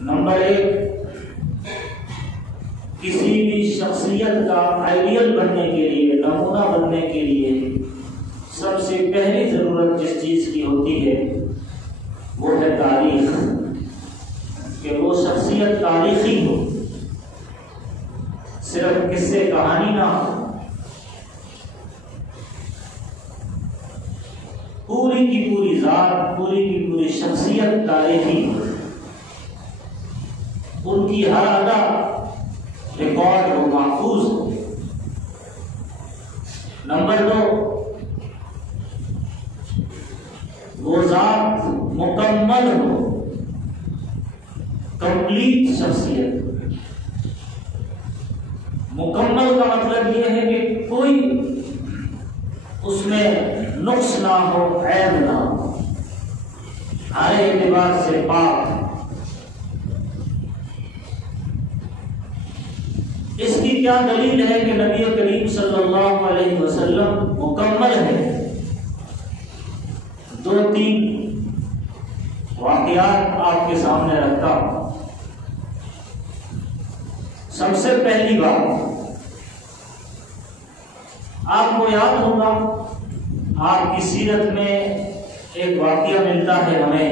Number 1، کسی بھی شخصیت کا آئیڈیل بننے کے لیے، نمونہ بننے کے لیے سب سے پہلی ضرورت جس چیز کی ہوتی ہے وہ ہے تاریخ، کہ وہ شخصیت تاریخی ہو، صرف قصے کہانی نہ ہو، پوری کی پوری ذات، پوری کی پوری شخصیت تاریخی ہو، ان کی ہر ادا ریکارڈ ہو، محفوظ ہو۔ نمبر 2، وہ ذات مکمل ہو، کمپلیٹ شخصیت۔ مکمل کا مطلب یہ ہے کہ کوئی اس میں نقص نہ ہو، عیب نہ ہو، ہر اعتبار سے پاک۔ اس کی کیا دلیل ہے کہ نبی کریم صلی اللہ علیہ وسلم مکمل ہے؟ 2-3 واقعات آپ کے سامنے رکھتا ہوں۔ سب سے پہلی بات، آپ کو یاد ہوگا آپ کی سیرت میں ایک واقعہ ملتا ہے ہمیں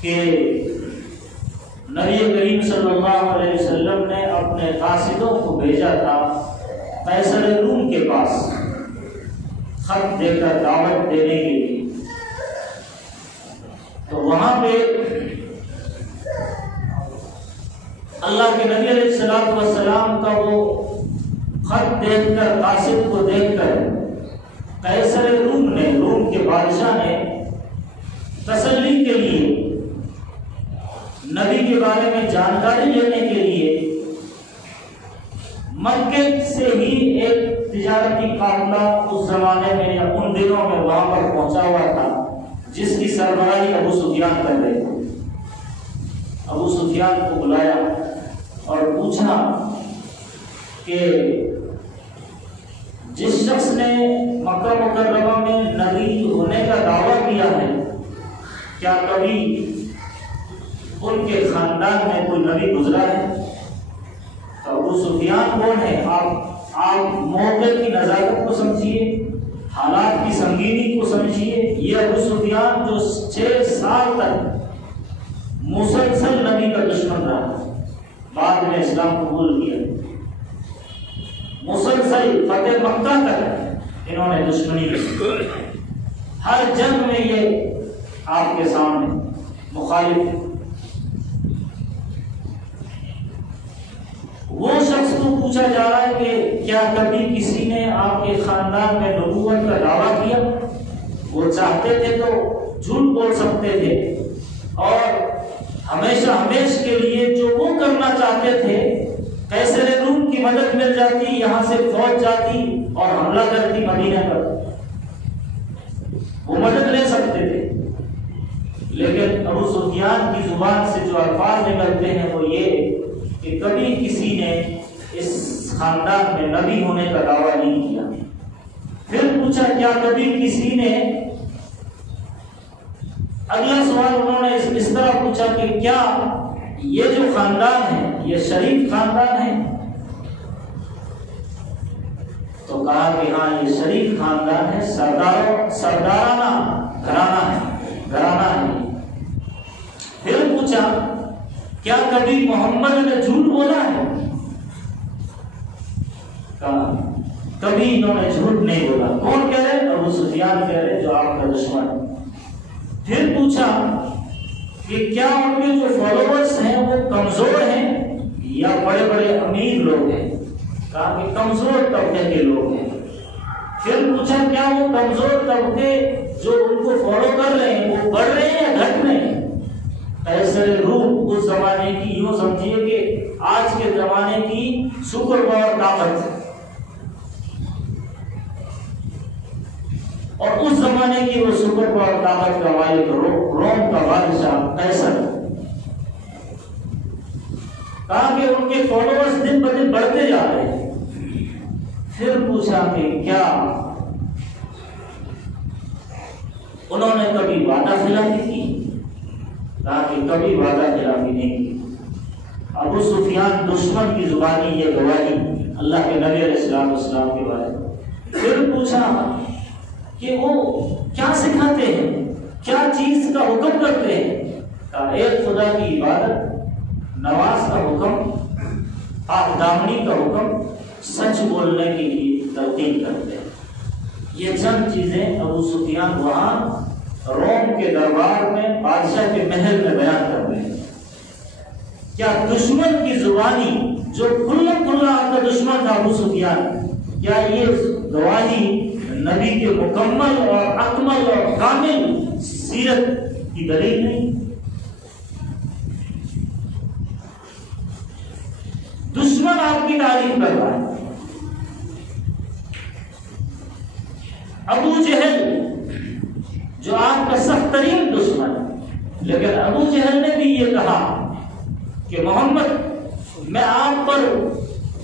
کہ نبی کریم صلی اللہ علیہ وسلم نے اپنے قاصدوں کو بھیجا تھا قیصر روم کے پاس خط دے کر دعوت دینے کے لیے۔ تو وہاں پہ اللہ کے نبی علیہ الصلوۃ والسلام کا وہ خط دیکھ کر، قاصد کو دیکھ کر قیصر روم نے، روم کے بادشاہ نے تسلی کے لیے، نبی کے بارے میں جانکاری لینے کے لیے مکے سے ہی ایک تجارتی قافلہ اس زمانے میں یا ان دنوں میں وہاں پر پہنچا ہوا تھا، جس کی سربراہی ابو سفیان کر رہے تھے۔ ابو سفیان کو بلایا اور پوچھا کہ جس شخص نے مکہ مکرمہ میں نبی ہونے کا دعویٰ کیا ہے، کیا کبھی ان کے خاندان میں کوئی نبی گزرا ہے؟ تو ابو سفیان کون ہے؟ آپ موقع کی نزاکت کو سمجھیے، حالات کی سنگینی کو سمجھیے۔ یہ ابو سفیان جو 6 سال تک مسلسل نبی کا دشمن رہا، بعد میں اسلام قبول کیا، مسلسل فتح مکہ تک انہوں نے دشمنی کی، ہر جنگ میں یہ آپ کے سامنے مخالف۔ وہ شخص کو پوچھا جا رہا ہے کہ کیا کبھی کسی نے آپ کے خاندان میں نبوت کا دعویٰ کیا؟ وہ چاہتے تھے تو جھوٹ بول سکتے تھے، اور ہمیشہ ہمیشہ کے لیے جو وہ کرنا چاہتے تھے، قیصر روم کی مدد مل جاتی، یہاں سے فوج جاتی اور حملہ کرتی مدینہ پر، وہ مدد لے سکتے تھے۔ لیکن ابو سفیان کی زبان سے جو الفاظ نکلتے ہیں وہ یہ کہ کبھی کسی نے اس خاندان میں نبی ہونے کا دعویٰ نہیں کیا۔ پھر پوچھا کیا کبھی کسی نے، اگلا سوال انہوں نے اس طرح پوچھا کہ کیا یہ جو خاندان ہے یہ شریف خاندان ہے؟ تو کہا کہ ہاں یہ شریف خاندان ہے، سردارانہ گھرانہ ہے۔ پھر پوچھا کیا کبھی محمد نے جھوٹ بولا ہے؟ کہا کبھی انہوں نے جھوٹ نہیں بولا۔ کون کہہ رہے؟ ابو سفیان کہہ رہے جو آپ کا دشمن ہے۔ پھر پوچھا کہ کیا ان کے جو فالوورز ہیں وہ کمزور ہیں یا بڑے بڑے امیر لوگ ہیں؟ کہا کہ کمزور طبقے کے لوگ ہیں۔ پھر پوچھا کیا وہ کمزور طبقے جو ان کو فالو کر رہے ہیں وہ بڑھ رہے ہیں یا گھٹ رہے ہیں؟ قیصر روم اس زمانے کی، یوں سمجھیے کہ آج کے زمانے کی سپر پاور طاقت، اور اس زمانے کی وہ سپر پاور طاقت کا مالک روم کا بادشاہ قیصر۔ کہا کہ ان کے فالوورز دن بدن بڑھتے جا رہے ہیں۔ پھر پوچھا کہ کیا انہوں نے کبھی وعدہ خلافی کی؟ کہا کہ کبھی وعدہ خلافی نہیں کی۔ ابو سفیان دشمن کی زبانی یہ گواہی اللہ کے نبی علیہ السلام کے بارے میں۔ پھر پوچھا کہ وہ کیا سکھاتے ہیں، کیا چیز کا حکم کرتے ہیں؟ کہا ایک خدا کی عبادت، نماز کا حکم، پاک دامنی کا حکم، سچ بولنے کے لیے تلقین کرتے ہیں۔ یہ چند چیزیں ابو سفیان وہاں روم کے دربار میں بادشاہ کے محل میں بیان کر رہے ہیں۔ کیا دشمن کی زبانی جو کھلا کھلا آپ کا دشمن تھا ابو سفیان، کیا یہ گواہی نبی کے مکمل اور اکمل اور کامل سیرت کی دلیل نہیں؟ دشمن آپ کی تعریف کر رہا ہے۔ ابو جہل جو آپ کا سخت ترین دشمن ہے، لیکن ابو جہل نے بھی یہ کہا کہ محمد میں آپ پر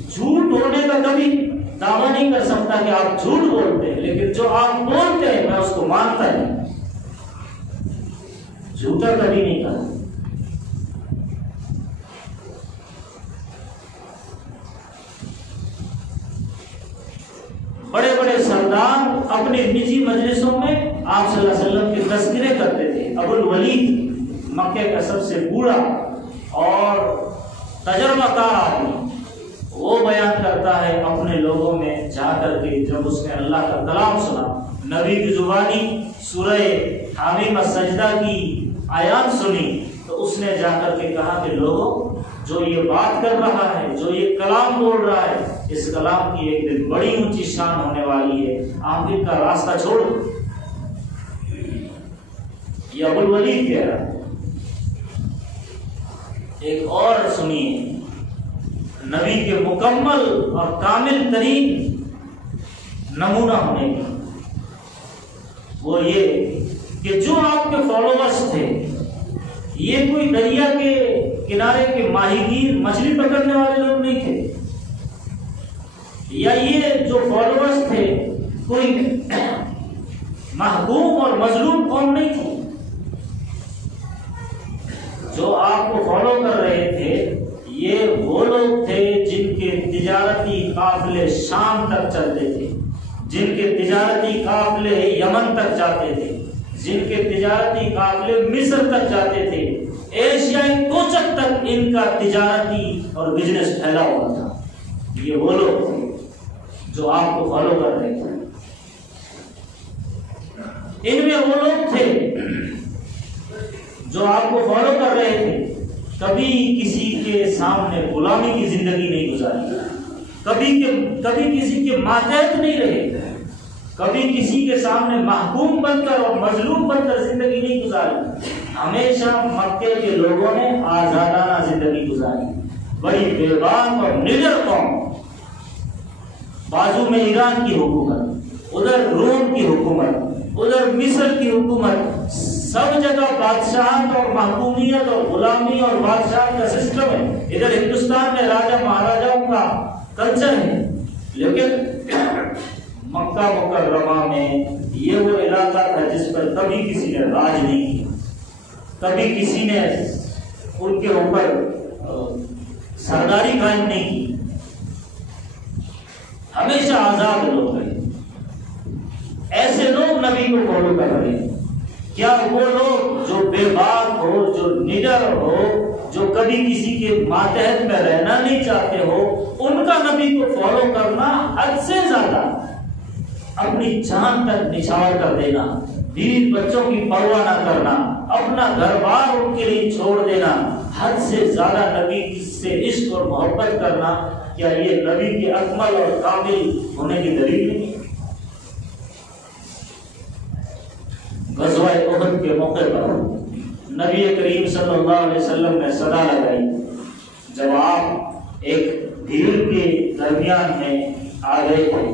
جھوٹ ہونے کا کبھی دعویٰ نہیں کر سکتا کہ آپ جھوٹ بولتے ہیں، لیکن جو آپ بولتے ہیں میں اس کو مانتا نہیں، جھوٹا کبھی نہیں کہا۔ بڑے بڑے سردار اپنے نجی مجلسوں میں آپ صلی اللہ علیہ وسلم کے تذکرے کرتے تھے۔ ابو الولید مکے کا سب سے بوڑھا اور تجربہ کار آدمی، وہ بیان کرتا ہے اپنے لوگوں میں جا کر کے، جب اس نے اللہ کا کلام سنا، نبی کی زبانی سورہ حامیم السجدہ کی آیات سنی، تو اس نے جا کر کے کہا کہ لوگوں، جو یہ بات کر رہا ہے، جو یہ کلام بول رہا ہے، اس کلام کی ایک دن بڑی اونچی شان ہونے والی ہے، آپ ان کا راستہ چھوڑ دو۔ یہ ابو الولید کہہ رہا ہے۔ ایک اور سنیے نبی کے مکمل اور کامل ترین نمونہ ہونے کی، وہ یہ کہ جو آپ کے فالوورز تھے یہ کوئی دریا کے کنارے کے ماہی گیر مچھلی پکڑنے والے لوگ نہیں تھے، یا یہ جو فالوورز تھے کوئی محکوم اور مظلوم قوم نہیں تھی۔ جو آپ کو فالو کر رہے تھے یہ وہ لوگ تھے جن کے تجارتی قافلے شام تک چلتے تھے، جن کے تجارتی قافلے یمن تک جاتے تھے، جن کے تجارتی قافلے مصر تک جاتے تھے، ایشیائی کوچک تک ان کا تجارتی اور بزنس پھیلا ہوا تھا۔ یہ وہ لوگ تھے جو آپ کو فالو کر رہے تھے۔ ان میں وہ لوگ تھے جو آپ کو فالو کر رہے تھے، کبھی کسی کے سامنے غلامی کی زندگی نہیں گزاری، کبھی کسی کے ماتحت نہیں رہے، کبھی کسی کے سامنے محکوم بن کر اور مظلوم بن کر زندگی نہیں گزاری، ہمیشہ مکے کے لوگوں نے آزادانہ زندگی گزاری۔ بڑی بےباک اور نڈر قوم، بازو میں ایران کی حکومت، ادھر روم کی حکومت، ادھر مصر کی حکومت، سب جگہ بادشاہت اور محکومیت اور غلامی اور بادشاہت کا سسٹم ہے۔ ادھر ہندوستان میں راجہ مہاراجاؤں کا کلچر ہے، لیکن مکہ مکرمہ میں یہ وہ علاقہ تھا جس پر کبھی کسی نے راج نہیں کیا، کبھی کسی نے ان کے اوپر سرداری قائم نہیں کی، ہمیشہ آزاد لوگ رہے۔ ایسے لوگ نبی کو فالو کر رہے ہیں۔ کیا وہ لوگ جو بے باک ہو، جو نڈر ہو، جو کبھی کسی کے ماتحت میں رہنا نہیں چاہتے ہو، ان کا نبی کو فالو کرنا حد سے زیادہ، اپنی جان تک نچھاور کر دینا، بیوی بچوں کی پرواہ نہ کرنا، اپنا گھر بار ان کے لیے چھوڑ دینا، حد سے زیادہ نبی سے عشق اور محبت کرنا، کیا یہ نبی کے اکمل اور کامل ہونے کی دلیل نہیں؟ غزوہ احد کے موقع پر نبی کریم صلی اللہ علیہ وسلم نے صدا لگائی، جب آپ ایک بھیڑ کے درمیان میں آ گئے تھے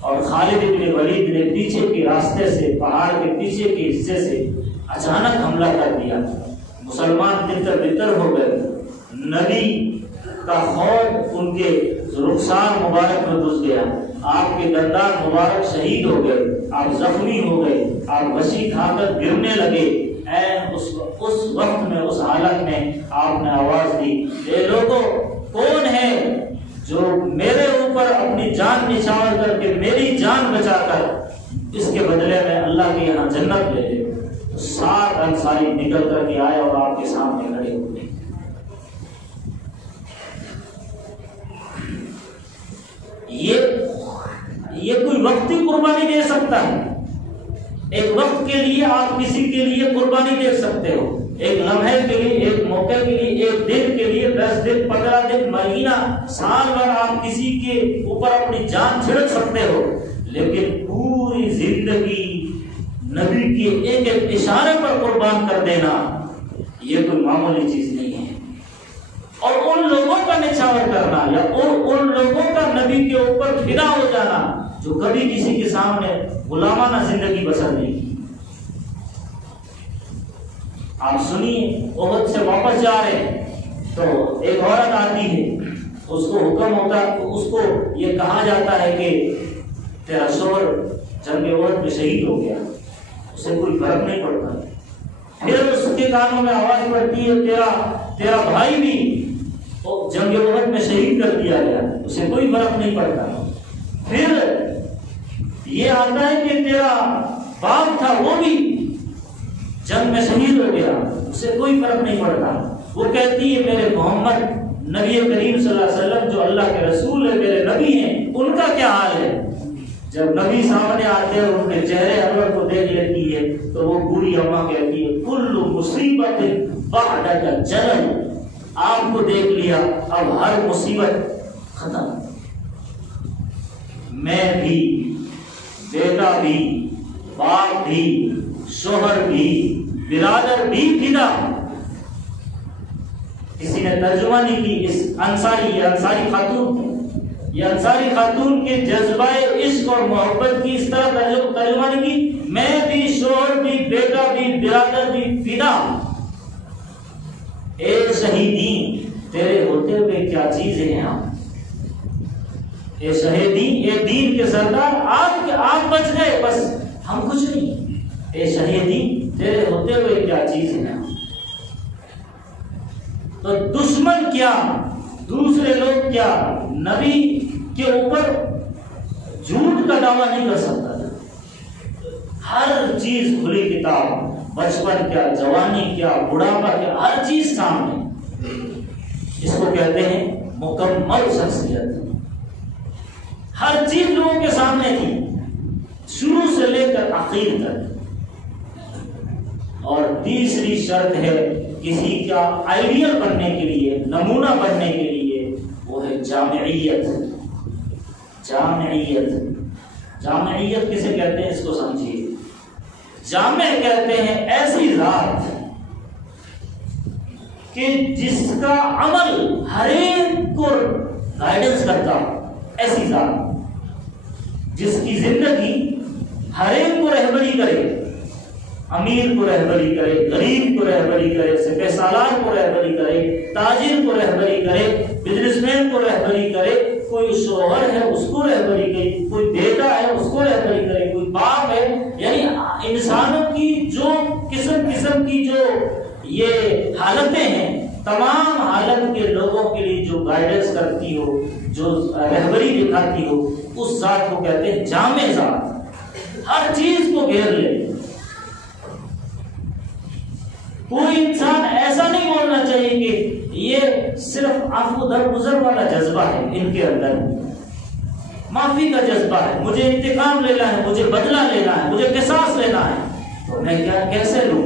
اور خالد بن ولید نے پیچھے کے راستے سے، پہاڑ کے پیچھے کے حصے سے اچانک حملہ کر دیا، مسلمان تتر بتر ہو گئے، نبی کا خوف ان کے رخسار مبارک میں گھس گیا، آپ کے دندان مبارک شہید ہو گئے، آپ زخمی ہو گئے، آپ وسیع کھا کر گرنے لگے، اس وقت میں، اس حالت میں آپ نے آواز دی، اے لوگوں کون ہے جو میرے اوپر اپنی جان نچھاور کر کے میری جان بچا کر اس کے بدلے میں اللہ کے یہاں جنت لے لے؟ 7 انصاری نکل کر کے آئے اور آپ کے سامنے کھڑے ہو گئے۔ یہ کوئی وقتی قربانی دے سکتا ہے؟ ایک وقت کے لیے آپ کسی کے لیے قربانی دے سکتے ہو، ایک لمحے کے لیے، ایک موقع کے لیے، ایک دن کے لیے، 10 دن، 15 دن، مہینہ، سال بھر آپ کسی کے اوپر اپنی جان چھڑک سکتے ہو، لیکن پوری زندگی نبی کے ایک ایک اشارے پر قربان کر دینا یہ کوئی معمولی چیز نہیں ہے۔ اور ان لوگوں کا نچھاور کرنا یا ان لوگوں کا نبی کے اوپر فدا ہو جانا جو کبھی کسی کے سامنے غلامانہ زندگی بسر نہیں کی۔ آپ سنیے، احد سے واپس جا رہے ہیں تو ایک عورت آتی ہے، اس کو حکم ہوتا ہے، اس کو یہ کہا جاتا ہے کہ تیرا شوہر جنگ احد میں شہید ہو گیا، اسے کوئی فرق نہیں پڑتا۔ پھر اس کے کانوں میں آواز پڑتی ہے تیرا بھائی بھی جنگ احد میں شہید کر دیا گیا، اسے کوئی فرق نہیں پڑتا۔ پھر یہ آتا ہے کہ تیرا باپ تھا وہ بھی جنگ میں شہید ہو گیا، اسے کوئی فرق نہیں پڑتا۔ وہ کہتی ہے میرے محمد نبی کریم صلی اللہ علیہ وسلم جو اللہ کے رسول ہے، میرے نبی ہیں، ان کا کیا حال ہے؟ جب نبی سامنے آتے ہیں اور ان کے چہرے انور کو دیکھ لیتی ہے تو وہ بوڑھی اماں کہتی ہے کل مصیبت بعدک جلل، آپ کو دیکھ لیا اب ہر مصیبت ختم، میں بھی، بیٹا بھی، باپ بھی، شوہر بھی، برادر بھی فدا۔ کسی نے ترجمہ نہیں کی اس انصاری خاتون، یہ انصاری خاتون کے جذبہ عشق اور محبت کی اس طرح ترجمہ نہیں کی، میں بھی، شوہر بھی، بیٹا بھی، برادر بھی فدا۔ اے شہیدین تیرے ہوتے ہوئے کیا چیزیں ہیں آپ؟ اے شہیدین، اے دین کے سردار، آپ بچ گئے، بس ہم کچھ نہیں۔ اے شہیدین تیرے ہوتے ہوئے کیا چیز ہے؟ تو دشمن کیا، دوسرے لوگ کیا، نبی کے اوپر جھوٹ کا دعویٰ نہیں کر سکتا تھا۔ ہر چیز کھلی کتاب، بچپن کیا، جوانی کیا، بڑھاپا کیا، ہر چیز سامنے۔ اس کو کہتے ہیں مکمل شخصیت، ہر چیز لوگوں کے سامنے تھی، شروع سے لے کر آخر تک۔ اور تیسری شرط ہے کسی کا آئیڈیل بننے کے لیے، نمونہ بننے کے لیے، وہ ہے جامعیت۔ جامعیت کسے کہتے ہیں اس کو سمجھیے۔ جامع کہتے ہیں ایسی ذات کہ جس کا عمل ہر ایک کو گائیڈنس کرتا ہو، ایسی ذات جس کی زندگی ہر ایک کو رہبری کرے، امیر کو رہبری کرے، غریب کو رہبری کرے، سپہ سالار کو رہبری کرے، تاجر کو رہبری کرے، بزنس مین کو رہبری کرے، کوئی شوہر ہے اس کو رہبری کرے، کوئی بیٹا ہے اس کو رہبری کرے، کوئی باپ ہے، یعنی انسانوں کی جو قسم کی جو یہ حالتیں ہیں، تمام حالت کے لوگوں کے لیے جو گائیڈنس کرتی ہو، جو رہبری دکھاتی ہو، اس ذات کو کہتے ہیں جامع ذات، ہر چیز کو گھیر لے۔ کوئی انسان ایسا نہیں بولنا چاہیے کہ یہ صرف عفو درگزر والا جذبہ ہے، ان کے اندر معافی کا جذبہ ہے، مجھے انتقام لینا ہے، مجھے بدلہ لینا ہے، مجھے قصاص لینا ہے، تو میں کیسے لوں؟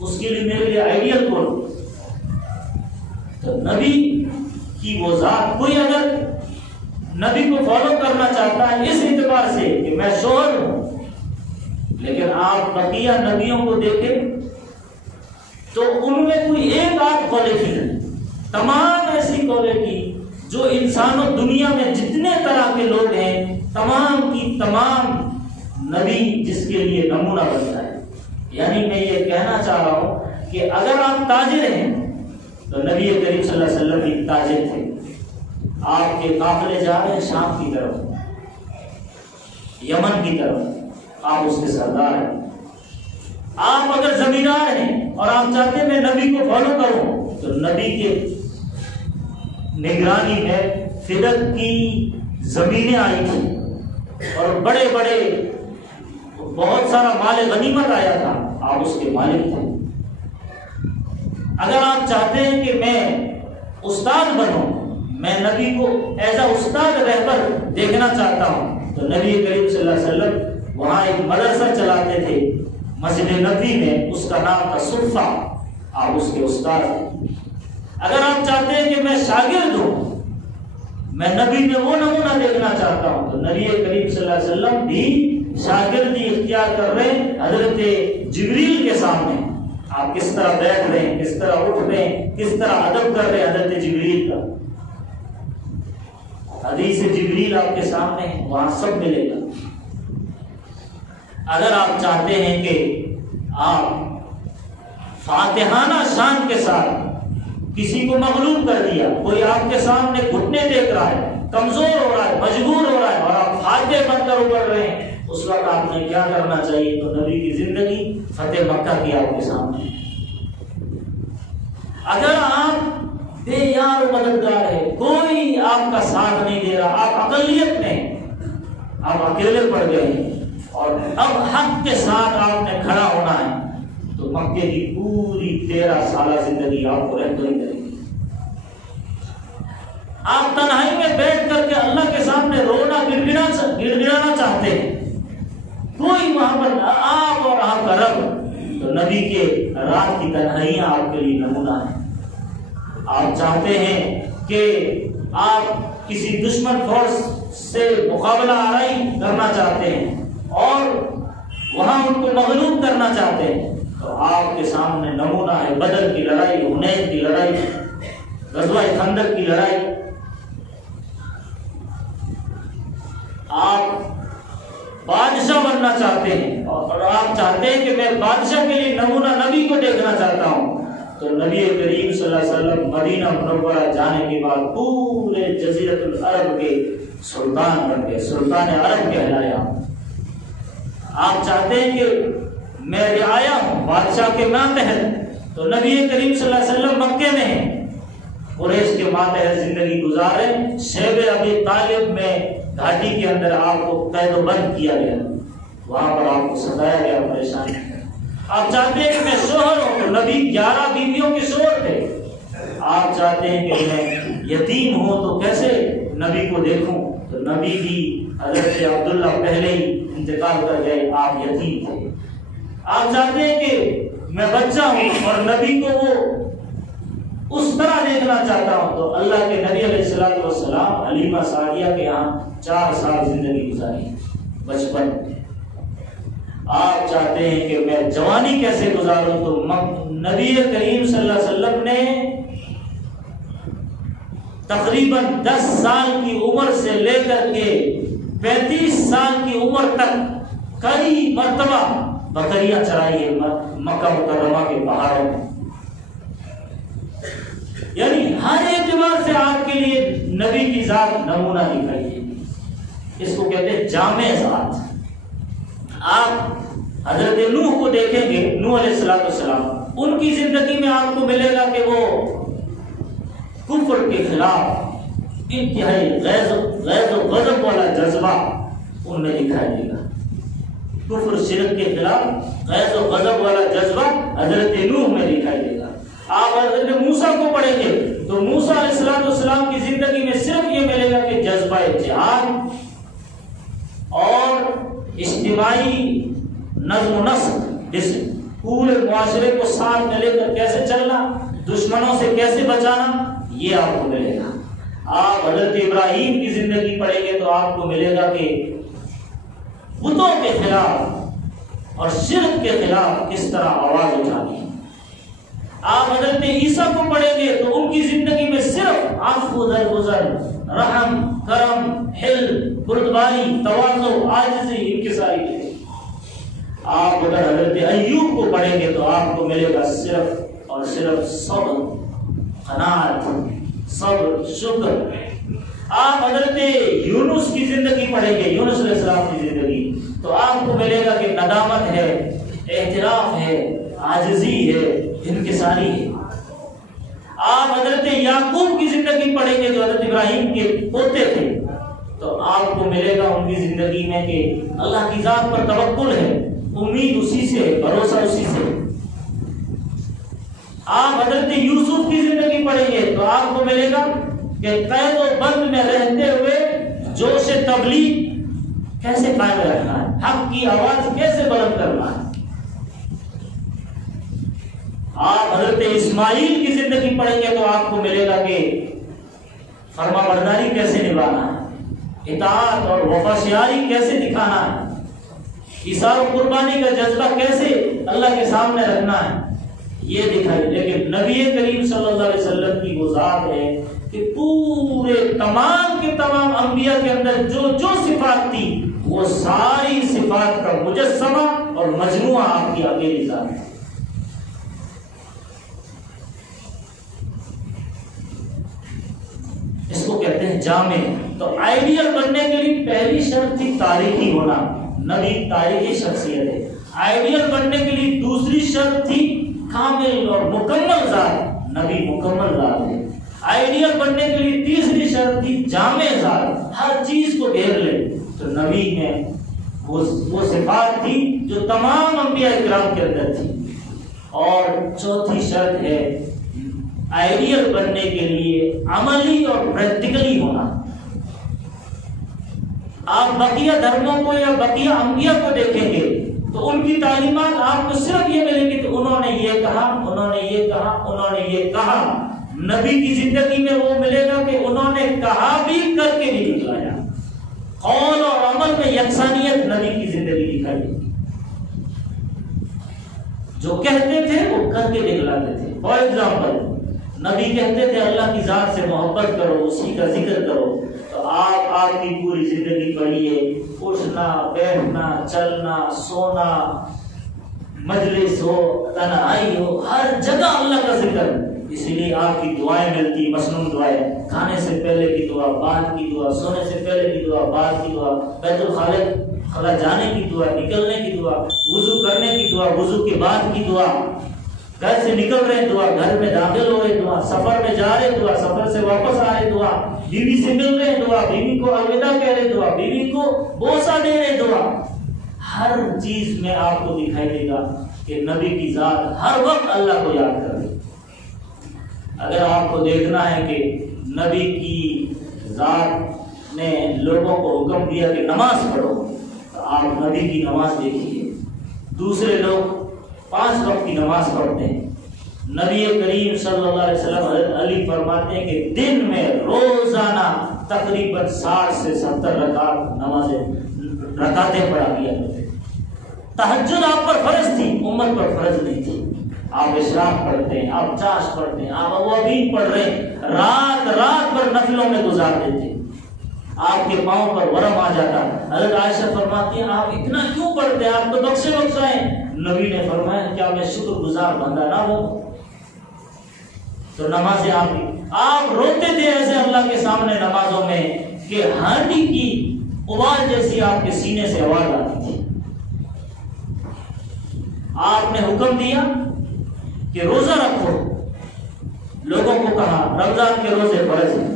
اس کے لیے میرے لیے آئیڈیل کون؟ تو نبی کی وہ ذات، کوئی اگر نبی کو فالو کرنا چاہتا ہے اس اعتبار سے کہ میں شوہر ہوں، لیکن آپ بقیہ نبیوں کو دیکھیں تو ان میں کوئی ایک آدھ کوالٹی ہے، تمام ایسی کوالٹی جو انسانوں دنیا میں جتنے طرح کے لوگ ہیں تمام کی تمام نبی جس کے لیے نمونہ بنتا ہے۔ یعنی میں یہ کہنا چاہ رہا ہوں کہ اگر آپ تاجر ہیں تو نبی کریم صلی اللہ علیہ وسلم بھی تاجر تھے۔ آپ کے قافلے جا رہے ہیں شام کی طرف، یمن کی طرف، آپ اس کے سردار ہیں۔ آپ اگر زمیندار ہیں اور آپ چاہتے ہیں میں نبی کو فالو کروں، تو نبی کے نگرانی میں فدق کی زمینیں آئی تھی اور بڑے بڑے بہت سارا مال غنیمت آیا تھا، آپ اس کے مالک تھے۔ اگر آپ چاہتے ہیں کہ میں استاد بنوں، میں نبی کو ایز اے استاد رہبر دیکھنا چاہتا ہوں، تو نبی کریم صلی اللہ علیہ وسلم وہاں ایک مدرسہ چلاتے تھے مسجد نبوی میں، اس کا نام تھا صفہ، آپ اس کے استاد ہیں۔ اگر آپ چاہتے ہیں کہ میں شاگرد ہوں، میں نبی میں وہ نمونہ دیکھنا چاہتا ہوں، تو نبی کریم صلی اللہ علیہ وسلم بھی شاگردی اختیار کر رہے ہیں حضرت جبریل کے سامنے۔ آپ کس طرح بیٹھ رہے ہیں، کس طرح اٹھ رہے ہیں، کس طرح ادب کر رہے ہیں حضرت جبریل کا، حدیث جبریل آپ کے سامنے ہے، وہاں سب ملے گا۔ اگر آپ چاہتے ہیں کہ آپ فاتحانہ شان کے ساتھ کسی کو مغلوب کر دیا، کوئی آپ کے سامنے گھٹنے دیکھ رہا ہے، کمزور ہو رہا ہے، مجبور ہو رہا ہے، اور آپ فاتح بن کر اوپر رہے ہیں، اس وقت آپ نے کیا کرنا چاہیے؟ تو نبی کی زندگی فتح مکہ کی آپ کے سامنے۔ اگر آپ بے یار و مددگار ہے، کوئی آپ کا ساتھ نہیں دے رہا، آپ اقلیت میں، آپ اکیلے پڑ گئے ہیں اور اب حق کے ساتھ آپ نے کھڑا ہونا ہے، تو مکے کی پوری 13 سالہ زندگی آپ کو رہبری کرے گی۔ آپ تنہائی میں بیٹھ کر کے اللہ کے سامنے رونا گڑگڑانا چاہتے ہیں، کوئی وہاں پر آپ اور آپ کا رب، تو نبی کے رات کی تنہائیاں آپ کے لیے نمونہ ہیں۔ آپ چاہتے ہیں کہ آپ کسی دشمن فورس سے مقابلہ آرائی کرنا چاہتے ہیں اور وہاں ان کو مغلوب کرنا چاہتے ہیں، تو آپ کے سامنے نمونہ ہے بدر کی لڑائی، حنین کی لڑائی، غزوہ خندق کی لڑائی۔ آپ بادشاہ بننا چاہتے ہیں اور آپ چاہتے ہیں کہ میں بادشاہ کے لیے نمونہ نبی کو دیکھنا چاہتا ہوں، تو نبی کریم صلی اللہ علیہ وسلم مدینہ منورہ جانے کے بعد پورے جزیرۃ العرب کے سلطان بن گئے، سلطان عرب کہلایا۔ آپ چاہتے ہیں کہ میں رعایا ہوں بادشاہ کے ماتحت، تو نبی کریم صلی اللہ علیہ وسلم مکے میں ہیں، قریش کے ماتحت زندگی گزارے، شیب ابی طالب میں گھاٹی کے اندر آپ کو قید و بند کیا گیا، وہاں پر آپ کو ستایا گیا، پریشان کیا۔ آپ چاہتے ہیں کہ میں شوہر ہوں، تو نبی 11 بیویوں کے شوہر تھے۔ آپ چاہتے ہیں کہ میں یتیم ہوں، تو کیسے نبی کو دیکھوں؟ تو نبی بھی حضرت عبداللہ پہلے ہی انتقال کر گئے، آپ یتیم تھے۔ آپ چاہتے ہیں کہ میں بچہ ہوں اور نبی کو وہ اس طرح دیکھنا چاہتا ہوں، تو اللہ کے نبی علیہ الصلوۃ والسلام حلیمہ سعدیہ کے یہاں 4 سال زندگی گزاری بچپن۔ آپ چاہتے ہیں کہ میں جوانی کیسے گزاروں، تو نبی کریم صلی اللہ علیہ وسلم نے تقریباً 10 سال کی عمر سے لے کر کے 35 سال کی عمر تک کئی مرتبہ بکریاں چرائی ہے مکہ مکرمہ کے پہاڑوں میں۔ یعنی ہر اعتبار سے آپ کے لیے نبی کی ذات نمونہ دکھائی ہے، اس کو کہتے ہیں جامع ذات۔ آپ حضرت نوح کو دیکھیں گے، نوح علیہ السلام، ان کی زندگی میں آپ کو ملے گا کہ وہ کفر کے خلاف انتہائی غیظ و غضب والا جذبہ ان میں دکھائی دے گا۔ کفر شرک کے خلاف غیظ و غضب والا جذبہ حضرت نوح میں دکھائی دے گا۔ آپ حضرت موسیٰ کو پڑھیں گے تو موسیٰ علیہ السلام کی زندگی میں صرف یہ ملے گا کہ جذبہ جہاد اور اجتماعی نظم و نسق، جس پورے معاشرے کو ساتھ میں لے کر کیسے چلنا، دشمنوں سے کیسے بچانا، یہ آپ کو ملے گا۔ آپ حضرت ابراہیم کی زندگی پڑھیں گے تو آپ کو ملے گا کہ بتوں کے خلاف اور شرک کے خلاف کس طرح آواز اٹھانی ہے۔ آپ حضرت عیسیٰ کو پڑھیں گے تو ان کی زندگی میں صرف عفو، درگزر، رحم، کرم، حلم، بردباری، تواضع، عاجزی، انکساری ہے۔ آپ اگر حضرت ایوب کو پڑھیں گے تو آپ کو ملے گا صرف اور صرف صبر، قناعت، صبر، شکر۔ آپ حضرت یونس کی زندگی پڑھیں گے، یونس علیہ السلام کی زندگی، تو آپ کو ملے گا کہ ندامت ہے، اعتراف ہے، عاجزی ہے، انکساری ہے۔ آپ حضرت یعقوب کی زندگی پڑھیں گے جو حضرت ابراہیم کے پوتے تھے، تو آپ کو ملے گا ان کی زندگی میں کہ اللہ کی ذات پر توکل ہے، امید اسی سے، بھروسہ اسی سے۔ آپ حضرت یوسف کی زندگی پڑھیں گے تو آپ کو ملے گا کہ قید و بند میں رہتے ہوئے جوش تبلیغ کیسے قائم رکھنا ہے، حق کی آواز کیسے بلند کرنا ہے۔ آپ حضرت اسماعیل کی زندگی پڑھیں گے تو آپ کو ملے گا کہ فرما برداری کیسے نبھانا ہے، اطاعت اور وفاداری کیسے دکھانا ہے، ایثار و قربانی کا جذبہ کیسے اللہ کے سامنے رکھنا ہے، یہ دکھائی۔ لیکن نبی کریم صلی اللہ علیہ وسلم کی وہ ذات ہے کہ پورے تمام کے تمام انبیاء کے اندر جو صفات تھی وہ ساری صفات کا مجسمہ اور مجموعہ آپ کی اکیلی ذات ہے۔ اس کو کہتے ہیں جامع۔ تو آئیڈیل بننے کے لیے پہلی شرط تھی تاریخی ہونا، نبی تاریخی شخصیت ہے۔ آئیڈیل بننے کے لیے دوسری شرط تھی کامل اور مکمل ذات، نبی مکمل ذات ہے۔ آئیڈیل بننے کے لیے تیسری شرط تھی جامع ذات، ہر چیز کو گھیر لے، تو نبی میں وہ صفات تھی جو تمام انبیاء کرام کے اندر تھی۔ اور چوتھی شرط ہے آئیڈیل بننے کے لیے عملی اور پریکٹیکلی ہونا۔ آپ بقیہ دھرموں کو یا بقیہ انبیاء کو دیکھیں گے تو ان کی تعلیمات آپ کو صرف یہ ملے گی کہ انہوں نے یہ کہا، انہوں نے یہ کہا، انہوں نے یہ کہا۔ نبی کی زندگی میں وہ ملے گا کہ انہوں نے کہا بھی کر کے نہیں دکھایا، قول اور عمل میں یکسانیت نبی کی زندگی دکھائی۔ جو کہتے تھے وہ کر کے دکھلاتے تھے۔ فار ایگزامپل نبی کہتے تھے اللہ کی ذات سے محبت کرو، اسی کا ذکر کرو، تو آپ کی پوری زندگی پڑھیے، اٹھنا بیٹھنا چلنا سونا، مجلس ہو تنہائی ہو، ہر جگہ اللہ کا ذکر۔ اسی لیے آپ کی دعائیں ملتی، مسنون دعائیں، کھانے سے پہلے کی دعا، بعد کی دعا، سونے سے پہلے کی دعا، بعد کی دعا، بیت الخلا جانے کی دعا، نکلنے کی دعا، وضو کرنے کی دعا، وضو کے بعد کی دعا، گھر سے نکل رہے دعا، گھر میں داخل ہو رہے دعا، سفر میں جا رہے دعا، سفر سے واپس آ رہے دعا، بیوی سے مل رہے دعا، بیوی کو الوداع کہہ رہے دعا، بیوی کو بوسہ دے رہے دعا۔ ہر چیز میں آپ کو دکھائی دے گا کہ نبی کی ذات ہر وقت اللہ کو یاد کر رہی۔ اگر آپ کو دیکھنا ہے کہ نبی کی ذات نے لوگوں کو حکم دیا کہ نماز پڑھو، تو آپ نبی کی نماز دیکھیے۔ دوسرے لوگ 5 وقت کی نماز پڑھتے ہیں، نبی کریم صلی اللہ علیہ وسلم حضرت علی فرماتے ہیں کہ دن میں روزانہ تقریباً 60 سے 70 رکعتیں پڑھا کیا کرتے۔ تہجد آپ پر فرض تھی، امت پر فرض نہیں تھی۔ آپ اشراق پڑھتے ہیں، آپ چاش پڑھتے ہیں، آپ اوابین پڑھ رہے ہیں، رات رات بھر نفلوں میں گزار دیتے، آپ کے پاؤں پر ورم آ جاتا۔ حضرت عائشہ فرماتی ہیں آپ اتنا کیوں پڑھتے ہیں، آپ تو بخشے بخشائیں۔ نبی نے فرمایا کیا میں شکر گزار بندہ نہ ہوں؟ تو نمازیں آپ روتے تھے ایسے اللہ کے سامنے نمازوں میں کہ ہانڈی کی ابال جیسی آپ کے سینے سے آواز آتی تھی۔ آپ نے حکم دیا کہ روزہ رکھو، لوگوں کو کہا رمضان کے روزے فرض ہیں۔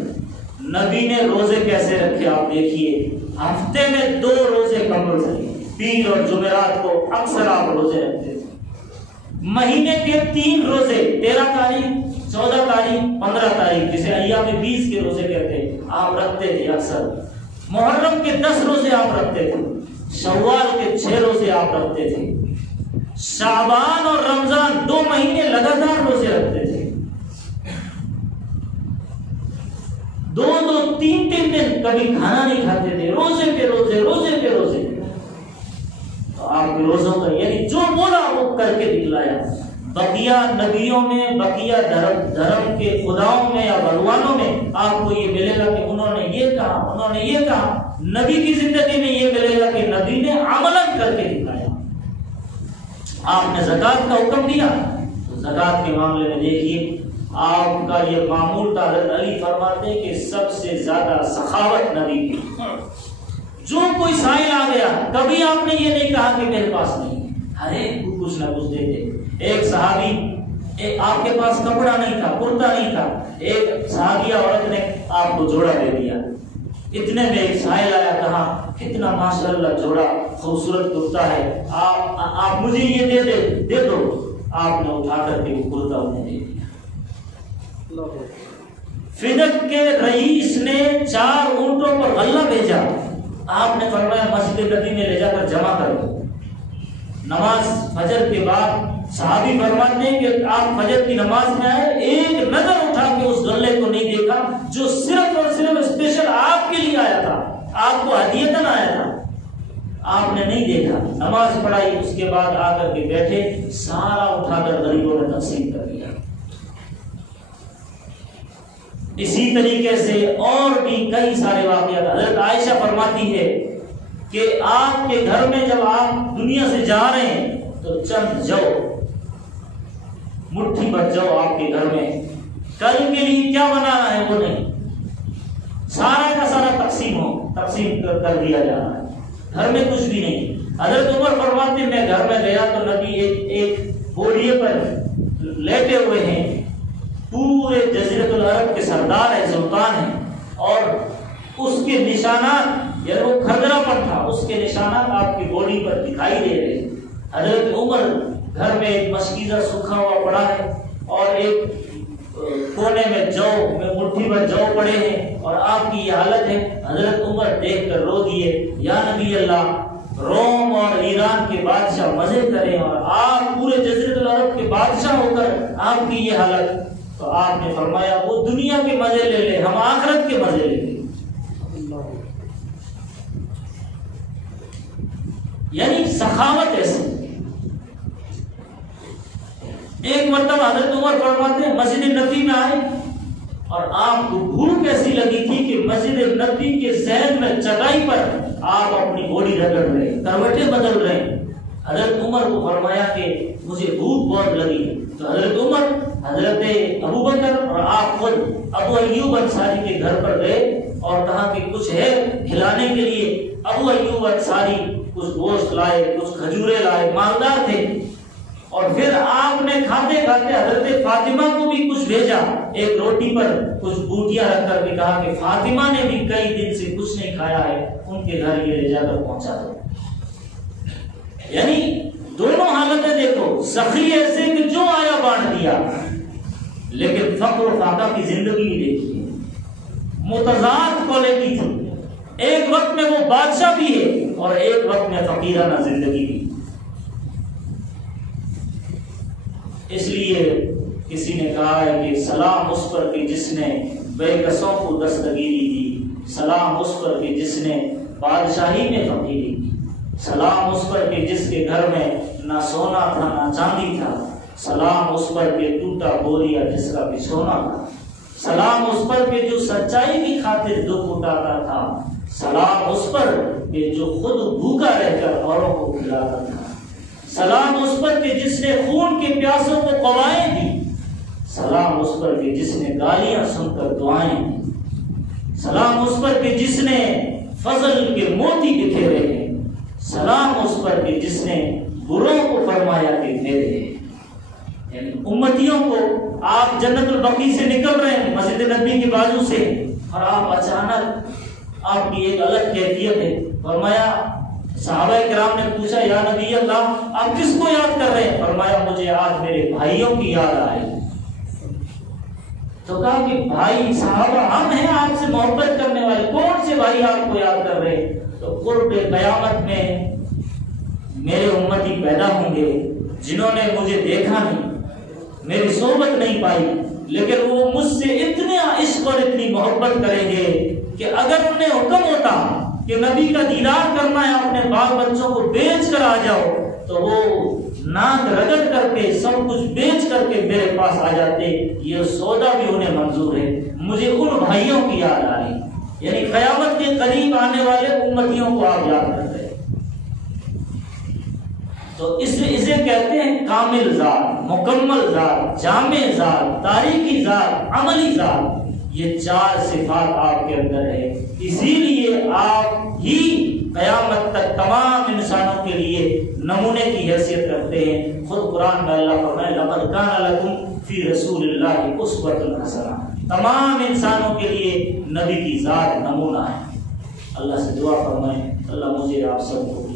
نبی نے روزے کیسے رکھے آپ دیکھیے، ہفتے میں 2 روزے کمپلسری، پیر اور جمعرات کو اکثر آپ روزے رکھتے تھے۔ مہینے کے 3 روزے، 13 تاریخ، 14 تاریخ، 15 تاریخ، جسے ایام 20 کے روزے کہتے ہیں، آپ رکھتے تھے اکثر۔ محرم کے 10 روزے آپ رکھتے تھے، شوال کے 6 روزے آپ رکھتے تھے، شعبان اور رمضان 2 مہینے لگاتار روزے رکھتے تھے، 2-2 3-3 دن کبھی کھانا نہیں کھاتے تھے، روزے پہ روزے، روزے پہ روزے۔ تو آپ کے روزوں کا یعنی جو بولا وہ کر کے دکھلایا۔ بقیہ نبیوں میں، بقیہ دھرم کے خداؤں میں یا بھگوانوں میں آپ کو یہ ملے گا کہ انہوں نے یہ کہا، انہوں نے یہ کہا۔ نبی کی زندگی میں یہ ملے گا کہ نبی نے عملاً کر کے دکھایا۔ آپ نے زکوٰۃ کا حکم دیا تو زکوٰۃ کے معاملے میں دیکھیے آپ کا یہ معمول تھا۔ حضرت علی فرماتے ہیں کہ سب سے زیادہ سخاوت نبی کی، جو کوئی سائل آ گیا کبھی آپ نے یہ نہیں کہا کہ میرے پاس نہیں، ارے کچھ نہ کچھ دیتے. ایک صحابی آپ کے پاس کپڑا نہیں تھا, کرتا نہیں تھا, ایک صحابیہ عورت نے آپ کو جوڑا دے دیا. اتنے میں ایک سائل آیا, کہا کتنا ماشاءاللہ جوڑا خوبصورت کرتا ہے, آپ مجھے یہ دے دو. آپ نے اٹھا کر کے کرتا انہیں دے دیا. فدق کے رئیس نے 4 اونٹوں پر غلہ بھیجا. آپ نے فرمایا مسجد نبی میں لے جا کر جمع کر دو. نماز فجر کے بعد صحابی فرماتے ہیں کہ آپ فجر کی نماز میں آئے, ایک نظر اٹھا کے اس غلے کو نہیں دیکھا جو صرف اور صرف اسپیشل آپ کے لیے آیا تھا, آپ کو ہدیتاً آیا تھا. آپ نے نہیں دیکھا, نماز پڑھائی, اس کے بعد آ کر کے بیٹھے, سارا اٹھا کر غریبوں نے تقسیم کر دیا. اسی طریقے سے اور بھی کئی سارے واقعات. حضرت عائشہ فرماتی ہے کہ آپ کے گھر میں جب آپ دنیا سے جا رہے ہیں تو چند جو مٹھی بھر جاؤ آپ کے گھر میں, کل کے لیے کیا بنانا ہے وہ نہیں, سارا کا سارا تقسیم کر دیا جا رہا ہے, گھر میں کچھ بھی نہیں. حضرت عمر فرماتے ہیں میں گھر میں گیا تو نبی ایک بوریے پر لیٹے ہوئے ہیں, پورے جزیرۃ العرب کے سردار ہے, سلطان ہے, اور اس کے نشانات, یعنی وہ کھردرا پر تھا, اس کے نشانات آپ کی بوڈی پر دکھائی دے رہے. حضرت عمر گھر میں ایک مشکیزہ سوکھا ہوا پڑا ہے اور ایک کونے میں جو مٹھی بھر جو پڑے ہیں اور آپ کی یہ حالت ہے. حضرت عمر دیکھ کر رو دیے, یا نبی اللہ, روم اور ایران کے بادشاہ مزے کریں اور آپ پورے جزیرۃ العرب کے بادشاہ ہو کر آپ کی یہ حالت. تو آپ نے فرمایا وہ دنیا کے مزے لے لے, ہم آخرت کے مزے لے لیں. یعنی سخاوت ایسی. ایک مرتبہ حضرت عمر فرماتے ہیں مسجد نبی میں آئے اور آپ کو بھوک ایسی لگی تھی کہ مسجد نبی کے ذہن میں چٹائی پر آپ اپنی بوڈی رگڑ رہے, کروٹیں بدل رہے. حضرت عمر کو فرمایا کہ مجھے بھوک بہت لگی. تو حضرت عمر, حضرت ابو بکر اور آپ خود ابو ایوب انصاری کے گھر پر گئے اور کہا کہ کچھ ہے کھلانے کے لیے. ابو ایوب انصاری کچھ گوشت لائے, کچھ کھجورے لائے, مالدار تھے. اور پھر آپ نے کھاتے کھاتے حضرت فاطمہ کو بھی کچھ بھیجا, ایک روٹی پر کچھ بوٹیاں رکھ کر کے کہا کہ فاطمہ نے بھی کئی دن سے کچھ نہیں کھایا ہے, ان کے گھر یہ لے جا کر پہنچا دو. یعنی دونوں حالتیں دیکھو, سخی ایسے کہ جو آیا بانٹ دیا, لیکن فقر و فاقہ کی زندگی بھی دیکھی, متضاد کوالٹی تھی. ایک وقت میں وہ بادشاہ بھی ہے اور ایک وقت میں فقیرانہ زندگی بھی. اس لیے کسی نے کہا ہے کہ سلام اس پر کہ جس نے بے کسوں کو دستگیری دی, سلام اس پر کہ جس نے بادشاہی میں فقیری کی, سلام اس پر کہ جس کے گھر میں نہ سونا تھا نہ چاندی تھا, سلام اس پر کہ ٹوٹا بوریا جس کا بچھونا تھا, سلام اس پر کہ جو سچائی کی خاطر دکھ اٹھاتا تھا, سلام اس پر کہ جو خود بھوکا رہ کر اوروں کو کھلاتا تھا, سلام اس پر کہ جس نے خون کے پیاسوں کو قوائیں دی, سلام اس پر کہ جس نے گالیاں سن کر دعائیں دی, سلام اس پر کہ جس نے فضل کے موتی بکھیرے ہیں, سلام اس پر کہ جس نے بروں کو فرمایا کہ میرے ہیں. یعنی امتیوں کو آپ جنت البقیع سے نکل رہے ہیں مسجد نبی کے بازو سے, اور آپ اچانک آپ کی ایک الگ کیفیت ہے. فرمایا صحابہ کرام نے پوچھا یا نبی اللہ آپ کس کو یاد کر رہے ہیں؟ فرمایا مجھے آج میرے بھائیوں کی یاد آئی. تو کہا کہ بھائی صحابہ ہم ہیں آپ سے محبت کرنے والے, کون سے بھائی آپ کو یاد کر رہے ہیں؟ تو قرب قیامت میں میرے امتی پیدا ہوں گے جنہوں نے مجھے دیکھا نہیں, میری صحبت نہیں پائی, لیکن وہ مجھ سے اتنا عشق اور اتنی محبت کریں گے کہ اگر انہیں حکم ہوتا کہ نبی کا دیدار کرنا ہے, اپنے بال بچوں کو بیچ کر آ جاؤ, تو وہ ناک رگڑ کر کے سب کچھ بیچ کر کے میرے پاس آ جاتے. یہ سودا بھی انہیں منظور ہے. مجھے ان بھائیوں کی یاد آ رہی, یعنی قیامت کے قریب آنے والے امتیوں کو آپ یاد کر رہے. تو اسے کہتے ہیں کامل ذات, مکمل ذات, جامع ذات, تاریخی ذات, عملی ذات. یہ 4 صفات آپ کے اندر ہے, اسی لیے آپ ہی قیامت تک تمام انسانوں کے لیے نمونے کی حیثیت رکھتے ہیں۔ خود قرآن میں اللہ فرمائے لقد کان لکم فی رسول اللہ اسوۃ حسنہ، تمام انسانوں کے لیے نبی کی ذات نمونہ ہے۔ اللہ سے دعا فرمائیں اللہ مجھے آپ سب کو